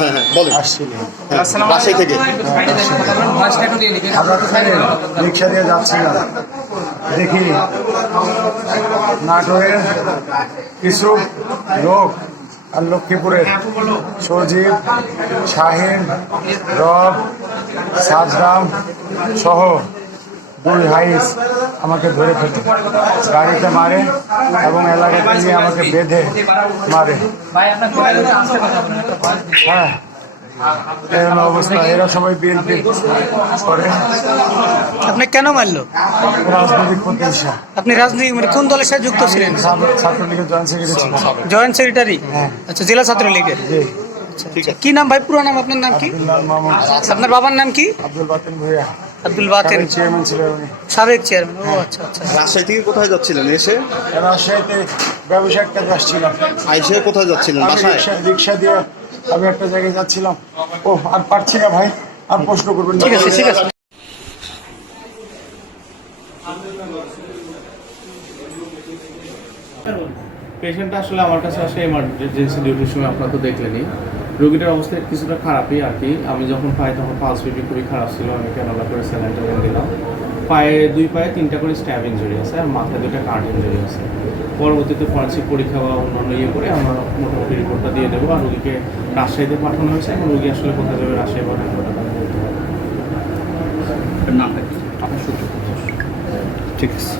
হ্যাঁ হ্যাঁ বলেন। আসছিল রাজশাহী থেকে। রিক্সা দিয়ে যাচ্ছিলাম, দেখি নাটোরের কিছু লোক আর লক্ষ্মীপুরের সজীব, শাহিন, রব, সাজরাম সহ 2 হাইস আমাকে ধরে ফেলে গাড়িতে মারে এবং এলাকাতে নিয়ে আমাকে বেঁধে মারে। হ্যাঁ, এরকম অবস্থা। এরা সবাই বিএনপি করে। আপনি কেন মারলো? রাজনৈতিক প্রতিষ্ঠা। আপনি রাজনীতি মানে কোন দলের সাথে যুক্ত ছিলেন? ছাত্রলীগের জয়েন্ট সেক্রেটারি ছিল। Joint secretary? হ্যাঁ। আচ্ছা, জেলা ছাত্রলীগের। জি। কি নাম ভাই, পুরো নাম আপনার নাম কি? আব্দুল্লাহ মাহমুদ। আপনার বাবার নাম কি? আব্দুল বাতিন ভূঁইয়া। আব্দুল বাতেন, চেয়ারম্যান ছিলেন উনি। সাবেক চেয়ারম্যান। ও আচ্ছা আচ্ছা। রাজশাহী থেকে কোথায় যাচ্ছিলেন এসে? রাজশাহীতে ব্যবসায়িক কাজে আসছিলাম। আইসে কোথায় যাচ্ছিলেন? আমি বাসায়? রিক্সা দিয়ে আমি একটা জায়গায় যাচ্ছিলাম। ও আর পারছি না ভাই, আর প্রশ্ন করবেন না। ঠিক আছে ঠিক আছে। পেশেন্টটা আসলে আমার কাছে আসে এমার্জেন্সি ডিউটির সময়, আপনারা তো দেখলেনই। রোগীটার অবস্থা কিছুটা খারাপই আর কি। আমি যখন পাই তখন পালস বিপি খুবই খারাপ ছিল। আমি ক্যানোলা করে স্যালাইন ট্যালাইন দিলাম। দুই পায়ে 3টা করে স্ট্যাব ইঞ্জুরি আছে আর মাথায় 2টা কাট ইঞ্জুরি আছে। পরবর্তীতে ফরেন্সিক পরীক্ষা বা অন্যান্য করে আমরা মোটামুটি রিপোর্টটা দিয়ে দেবো। আর রোগীকে রাজশাহীতে পাঠানো হয়েছে। এখন রোগী আসলে কোথায় যাবে, রাজশাহী বা ঢাকা বলতে পারবো। নামটা কি? আপনার সূত্র ঠিক আছে।